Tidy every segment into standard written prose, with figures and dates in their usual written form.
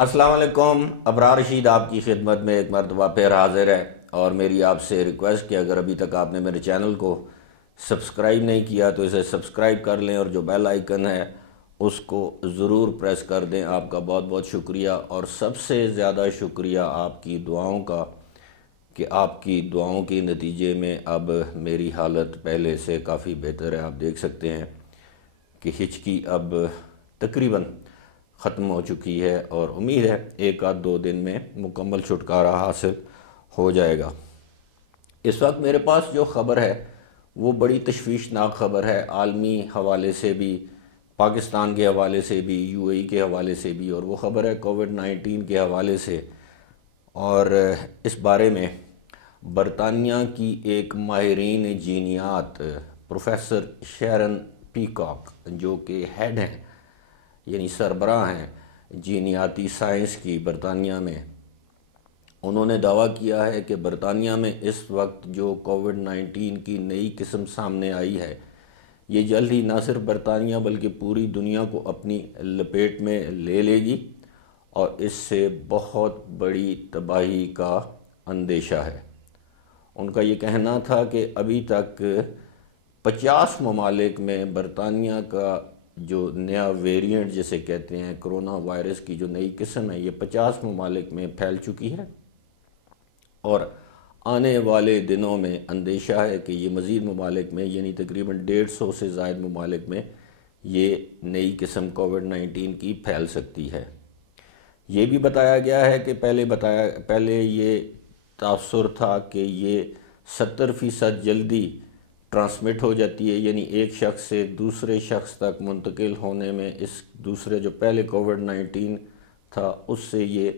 السلام علیکم، ابرار رشید آپ کی خدمت میں ایک مرتبہ پھر حاضر ہے، اور میری آپ سے ریکویسٹ کہ اگر ابھی تک آپ نے میرے چینل کو سبسکرائب نہیں کیا تو اسے سبسکرائب کر لیں، اور جو بیل آئیکن ہے اس کو ضرور پریس کر دیں۔ آپ کا بہت بہت شکریہ، اور سب سے زیادہ شکریہ آپ کی دعاؤں کا، کہ آپ کی دعاؤں کے نتیجے میں اب میری حالت پہلے سے کافی بہتر ہے۔ آپ دیکھ سکتے ہیں کہ ہچکی اب تقریباً ختم ہو چکی ہے، اور امید ہے ایک آدھ دو دن میں مکمل چھٹکارا حاصل ہو جائے گا۔ اس وقت میرے پاس جو خبر ہے وہ بڑی تشویشناک خبر ہے، عالمی حوالے سے بھی، پاکستان کے حوالے سے بھی، یو اے ای کے حوالے سے بھی، اور وہ خبر ہے کووڈ-19 کے حوالے سے۔ اور اس بارے میں برطانیہ کی ایک ماہرین جینیات پروفیسر شیرن پیکاک، جو کہ ہیڈ ہیں یعنی سربراہ ہیں جینیاتی سائنس کی برطانیہ میں، انہوں نے دعویٰ کیا ہے کہ برطانیہ میں اس وقت جو کووڈ-19 کی نئی قسم سامنے آئی ہے، یہ جلد ہی نہ صرف برطانیہ بلکہ پوری دنیا کو اپنی لپیٹ میں لے لے گی، اور اس سے بہت بڑی تباہی کا اندیشہ ہے۔ ان کا یہ کہنا تھا کہ ابھی تک 50 ممالک میں برطانیہ کا جو نیا ویریئنٹ جسے کہتے ہیں کرونا وائرس کی جو نئی قسم ہے، یہ 50 ممالک میں پھیل چکی ہے، اور آنے والے دنوں میں اندیشہ ہے کہ یہ مزید ممالک میں یعنی تقریباً 150 سے زائد ممالک میں یہ نئی قسم کووڈ-19 کی پھیل سکتی ہے۔ یہ بھی بتایا گیا ہے کہ پہلے یہ تاثر تھا کہ یہ 70% جلدی ٹرانسمٹ ہو جاتی ہے، یعنی ایک شخص سے دوسرے شخص تک منتقل ہونے میں اس دوسرے جو پہلے کووڈ-19 تھا اس سے یہ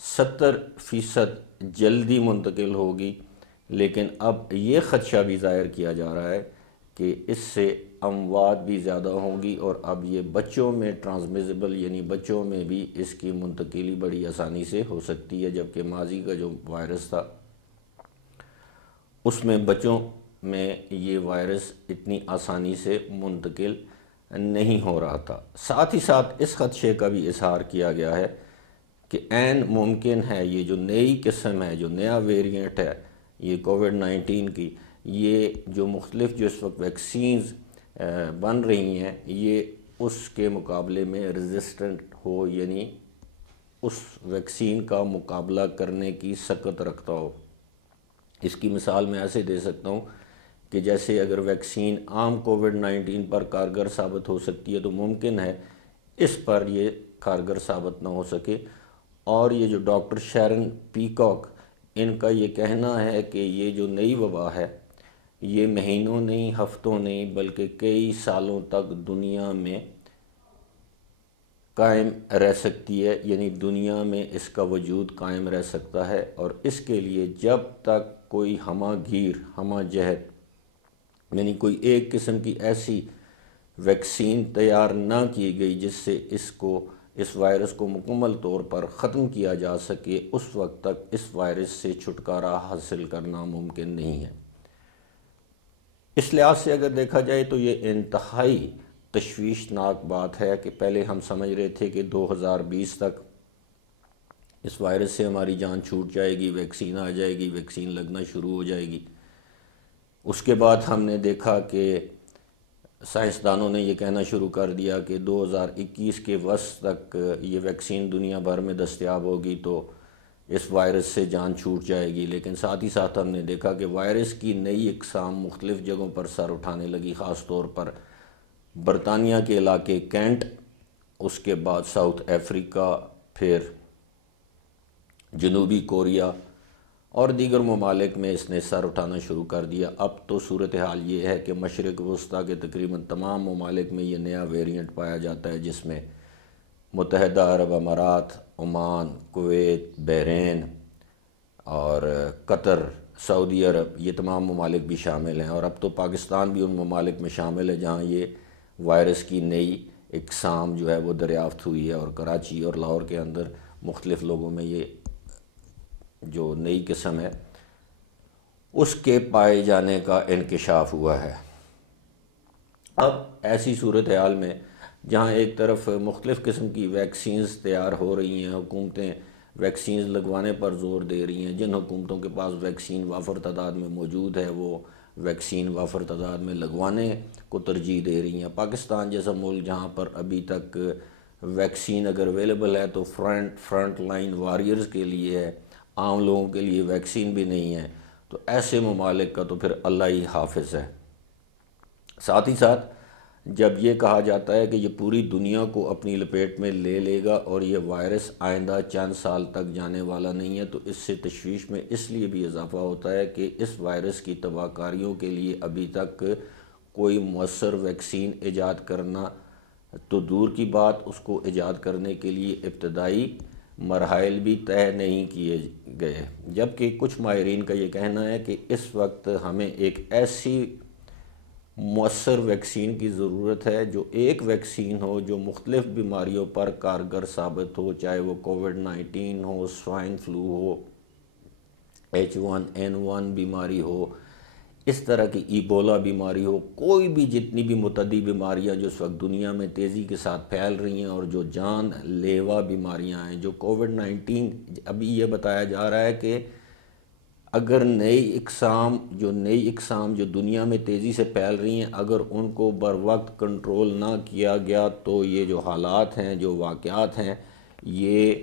70% جلدی منتقل ہوگی، لیکن اب یہ خدشہ بھی ظاہر کیا جا رہا ہے کہ اس سے اموات بھی زیادہ ہوں گی، اور اب یہ بچوں میں ٹرانسمیسیبل یعنی بچوں میں بھی اس کی منتقلی بڑی آسانی سے ہو سکتی ہے، جبکہ ماضی کا جو وائرس تھا اس میں بچوں میں یہ وائرس اتنی آسانی سے منتقل نہیں ہو رہا تھا۔ ساتھ ہی ساتھ اس خدشے کا بھی اظہار کیا گیا ہے کہ عین ممکن ہے یہ جو نئی قسم ہے، جو نیا ویریئنٹ ہے یہ کووڈ-19 کی، یہ جو مختلف جو اس وقت ویکسینز بن رہی ہیں، یہ اس کے مقابلے میں ریزسٹنٹ ہو، یعنی اس ویکسین کا مقابلہ کرنے کی سکت رکھتا ہو۔ اس کی مثال میں ایسے دے سکتا ہوں کہ جیسے اگر ویکسین عام کووڈ-19 پر کارگر ثابت ہو سکتی ہے تو ممکن ہے اس پر یہ کارگر ثابت نہ ہو سکے، اور یہ جو ڈاکٹر شیرن پیکاک، ان کا یہ کہنا ہے کہ یہ جو نئی وبا ہے یہ مہینوں نہیں، ہفتوں نہیں، بلکہ کئی سالوں تک دنیا میں قائم رہ سکتی ہے، یعنی دنیا میں اس کا وجود قائم رہ سکتا ہے، اور اس کے لیے جب تک کوئی ہمہ گیر، ہمہ جہت یعنی کوئی ایک قسم کی ایسی ویکسین تیار نہ کی گئی جس سے اس وائرس کو مکمل طور پر ختم کیا جا سکے، اس وقت تک اس وائرس سے چھٹکارا حاصل کرنا ممکن نہیں ہے۔ اس لحاظ سے اگر دیکھا جائے تو یہ انتہائی تشویشناک بات ہے کہ پہلے ہم سمجھ رہے تھے کہ 2020 تک اس وائرس سے ہماری جان چھوٹ جائے گی، ویکسین آ جائے گی، ویکسین لگنا شروع ہو جائے گی۔ اس کے بعد ہم نے دیکھا کہ سائنسدانوں نے یہ کہنا شروع کر دیا کہ 2021 کے وسط تک یہ ویکسین دنیا بھر میں دستیاب ہوگی تو اس وائرس سے جان چھوٹ جائے گی، لیکن ساتھ ہی ساتھ ہم نے دیکھا کہ وائرس کی نئی اقسام مختلف جگہوں پر سر اٹھانے لگی، خاص طور پر برطانیہ کے علاقے کینٹ، اس کے بعد ساؤتھ افریقہ، پھر جنوبی کوریا اور دیگر ممالک میں اس نے سر اٹھانا شروع کر دیا۔ اب تو صورتحال یہ ہے کہ مشرق وسطیٰ کے تقریباً تمام ممالک میں یہ نیا ویریئنٹ پایا جاتا ہے، جس میں متحدہ عرب امارات، عمان، کویت، بحرین اور قطر، سعودی عرب، یہ تمام ممالک بھی شامل ہیں، اور اب تو پاکستان بھی ان ممالک میں شامل ہے جہاں یہ وائرس کی نئی اقسام جو ہے وہ دریافت ہوئی ہے، اور کراچی اور لاہور کے اندر مختلف لوگوں میں یہ جو نئی قسم ہے اس کے پائے جانے کا انکشاف ہوا ہے۔ اب ایسی صورتحال میں جہاں ایک طرف مختلف قسم کی ویکسینز تیار ہو رہی ہیں، حکومتیں ویکسینز لگوانے پر زور دے رہی ہیں، جن حکومتوں کے پاس ویکسین وافر تعداد میں موجود ہے وہ ویکسین وافر تعداد میں لگوانے کو ترجیح دے رہی ہیں۔ پاکستان جیسا ملک جہاں پر ابھی تک ویکسین اگر اویلیبل ہے تو فرنٹ لائن وارئرز کے لیے ہے، عام لوگوں کے لیے ویکسین بھی نہیں ہے، تو ایسے ممالک کا تو پھر اللہ ہی حافظ ہے۔ ساتھ ہی ساتھ جب یہ کہا جاتا ہے کہ یہ پوری دنیا کو اپنی لپیٹ میں لے لے گا اور یہ وائرس آئندہ چند سال تک جانے والا نہیں ہے، تو اس سے تشویش میں اس لیے بھی اضافہ ہوتا ہے کہ اس وائرس کی تباہ کاریوں کے لیے ابھی تک کوئی مؤثر ویکسین ایجاد کرنا تو دور کی بات، اس کو ایجاد کرنے کے لیے ابتدائی مراحل بھی طے نہیں کیے گئے، جبکہ کچھ ماہرین کا یہ کہنا ہے کہ اس وقت ہمیں ایک ایسی مؤثر ویکسین کی ضرورت ہے جو ایک ویکسین ہو جو مختلف بیماریوں پر کارگر ثابت ہو، چاہے وہ کووڈ-19 ہو، سوائن فلو ہو، H1N1 بیماری ہو، اس طرح کی ایبولا بیماری ہو، کوئی بھی جتنی بھی متعدی بیماریاں جو اس وقت دنیا میں تیزی کے ساتھ پھیل رہی ہیں اور جو جان لیوا بیماریاں ہیں، جو کووڈ-19 ابھی یہ بتایا جا رہا ہے کہ اگر نئی اقسام جو دنیا میں تیزی سے پھیل رہی ہیں اگر ان کو بر وقت کنٹرول نہ کیا گیا تو یہ جو حالات ہیں، جو واقعات ہیں، یہ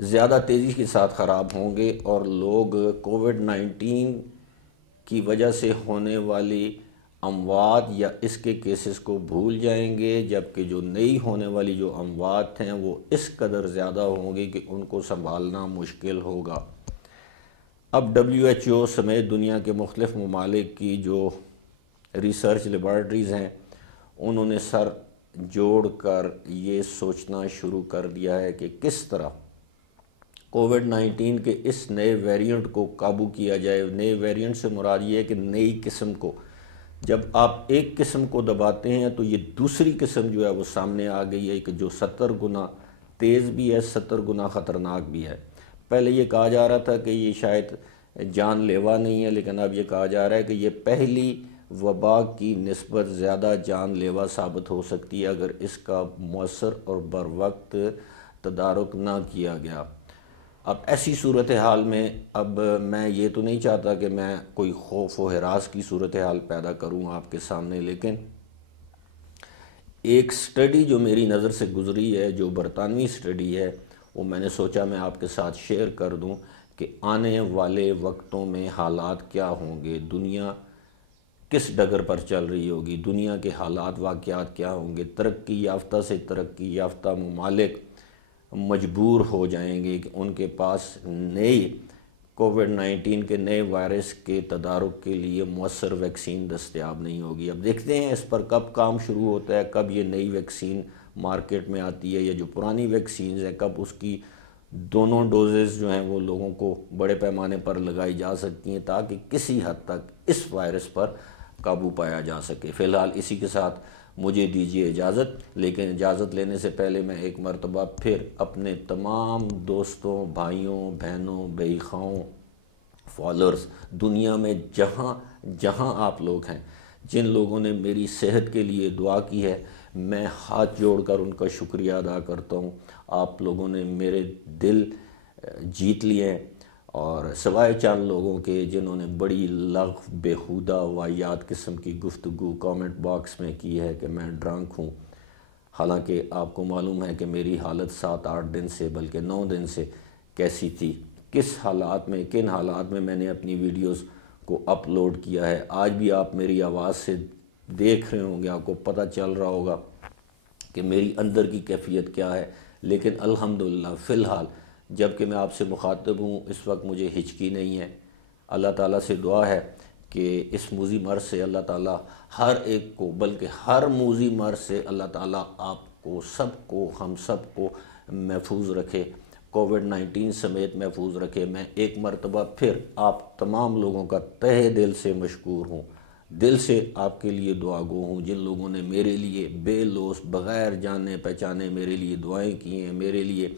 زیادہ تیزی کے ساتھ خراب ہوں گے اور لوگ کووڈ-19 کی وجہ سے ہونے والی اموات یا اس کے کیسز کو بھول جائیں گے، جبکہ جو نئی ہونے والی جو اموات ہیں وہ اس قدر زیادہ ہوں گی کہ ان کو سنبھالنا مشکل ہوگا۔ اب WHO سمیت دنیا کے مختلف ممالک کی جو ریسرچ لیبارٹریز ہیں انہوں نے سر جوڑ کر یہ سوچنا شروع کر دیا ہے کہ کس طرح کووڈ-19 کے اس نئے ویریئنٹ کو قابو کیا جائے۔ نئے ویریئنٹ سے مراد یہ ہے کہ نئی قسم کو، جب آپ ایک قسم کو دباتے ہیں تو یہ دوسری قسم جو ہے وہ سامنے آ گئی ہے کہ جو 70 گنا تیز بھی ہے، 70 گنا خطرناک بھی ہے۔ پہلے یہ کہا جا رہا تھا کہ یہ شاید جان لیوا نہیں ہے، لیکن اب یہ کہا جا رہا ہے کہ یہ پہلی وبا کی نسبت زیادہ جان لیوا ثابت ہو سکتی ہے اگر اس کا مؤثر اور بر وقت تدارک نہ کیا گیا۔ اب ایسی صورتحال میں اب میں یہ تو نہیں چاہتا کہ میں کوئی خوف و ہراس کی صورتحال پیدا کروں آپ کے سامنے، لیکن ایک سٹڈی جو میری نظر سے گزری ہے، جو برطانوی سٹڈی ہے، وہ میں نے سوچا میں آپ کے ساتھ شیئر کر دوں کہ آنے والے وقتوں میں حالات کیا ہوں گے، دنیا کس ڈگر پر چل رہی ہوگی، دنیا کے حالات واقعات کیا ہوں گے۔ ترقی یافتہ سے ترقی یافتہ ممالک مجبور ہو جائیں گے کہ ان کے پاس نئی کووڈ-19 کے نئے وائرس کے تدارک کے لیے مؤثر ویکسین دستیاب نہیں ہوگی۔ اب دیکھتے ہیں اس پر کب کام شروع ہوتا ہے، کب یہ نئی ویکسین مارکیٹ میں آتی ہے، یا جو پرانی ویکسینز ہیں کب اس کی دونوں ڈوزز جو ہیں وہ لوگوں کو بڑے پیمانے پر لگائی جا سکتی ہیں تاکہ کسی حد تک اس وائرس پر قابو پایا جا سکے۔ فی الحال اسی کے ساتھ مجھے دیجیے اجازت، لیکن اجازت لینے سے پہلے میں ایک مرتبہ پھر اپنے تمام دوستوں، بھائیوں، بہنوں، بہیخواؤں، فالورز، دنیا میں جہاں آپ لوگ ہیں، جن لوگوں نے میری صحت کے لیے دعا کی ہے، میں ہاتھ جوڑ کر ان کا شکریہ ادا کرتا ہوں۔ آپ لوگوں نے میرے دل جیت لیے ہیں، اور سوائے چند لوگوں کے جنہوں نے بڑی لغو بیہودہ واہیات قسم کی گفتگو کامنٹ باکس میں کی ہے کہ میں ڈرنک ہوں، حالانکہ آپ کو معلوم ہے کہ میری حالت 7-8 دن سے بلکہ 9 دن سے کیسی تھی، کس حالات میں، کن حالات میں نے اپنی ویڈیوز کو اپلوڈ کیا ہے۔ آج بھی آپ میری آواز سے دیکھ رہے ہوں گے، آپ کو پتہ چل رہا ہوگا کہ میری اندر کی کیفیت کیا ہے، لیکن الحمدللہ فی الحال جب کہ میں آپ سے مخاطب ہوں اس وقت مجھے ہچکی نہیں ہے۔ اللہ تعالیٰ سے دعا ہے کہ اس موذی مرض سے اللہ تعالیٰ ہر ایک کو، بلکہ ہر موذی مرض سے اللہ تعالیٰ آپ کو سب کو، ہم سب کو محفوظ رکھے، کووڈ-19 سمیت محفوظ رکھے۔ میں ایک مرتبہ پھر آپ تمام لوگوں کا تہہ دل سے مشکور ہوں، دل سے آپ کے لیے دعا گو ہوں، جن لوگوں نے میرے لیے بے لوث بغیر جانے پہچانے میرے لیے دعائیں کی ہیں، میرے لیے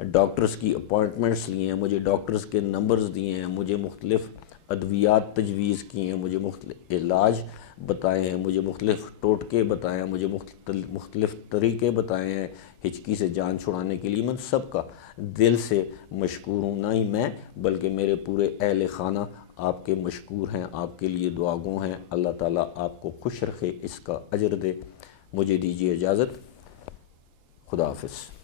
ڈاکٹرز کی اپوائنٹمنٹس لی ہیں، مجھے ڈاکٹرز کے نمبرز دیے ہیں، مجھے مختلف ادویات تجویز کی ہیں، مجھے مختلف علاج بتائے ہیں، مجھے مختلف ٹوٹکے بتائے ہیں، مجھے مختلف طریقے بتائے ہیں ہچکی سے جان چھڑانے کے لیے، میں سب کا دل سے مشکور ہوں۔ نہ ہی میں بلکہ میرے پورے اہل خانہ آپ کے مشکور ہیں، آپ کے لیے دعا گو ہیں۔ اللہ تعالیٰ آپ کو خوش رکھے، اس کا اجر دے۔ مجھے دیجیے اجازت، خدا حافظ۔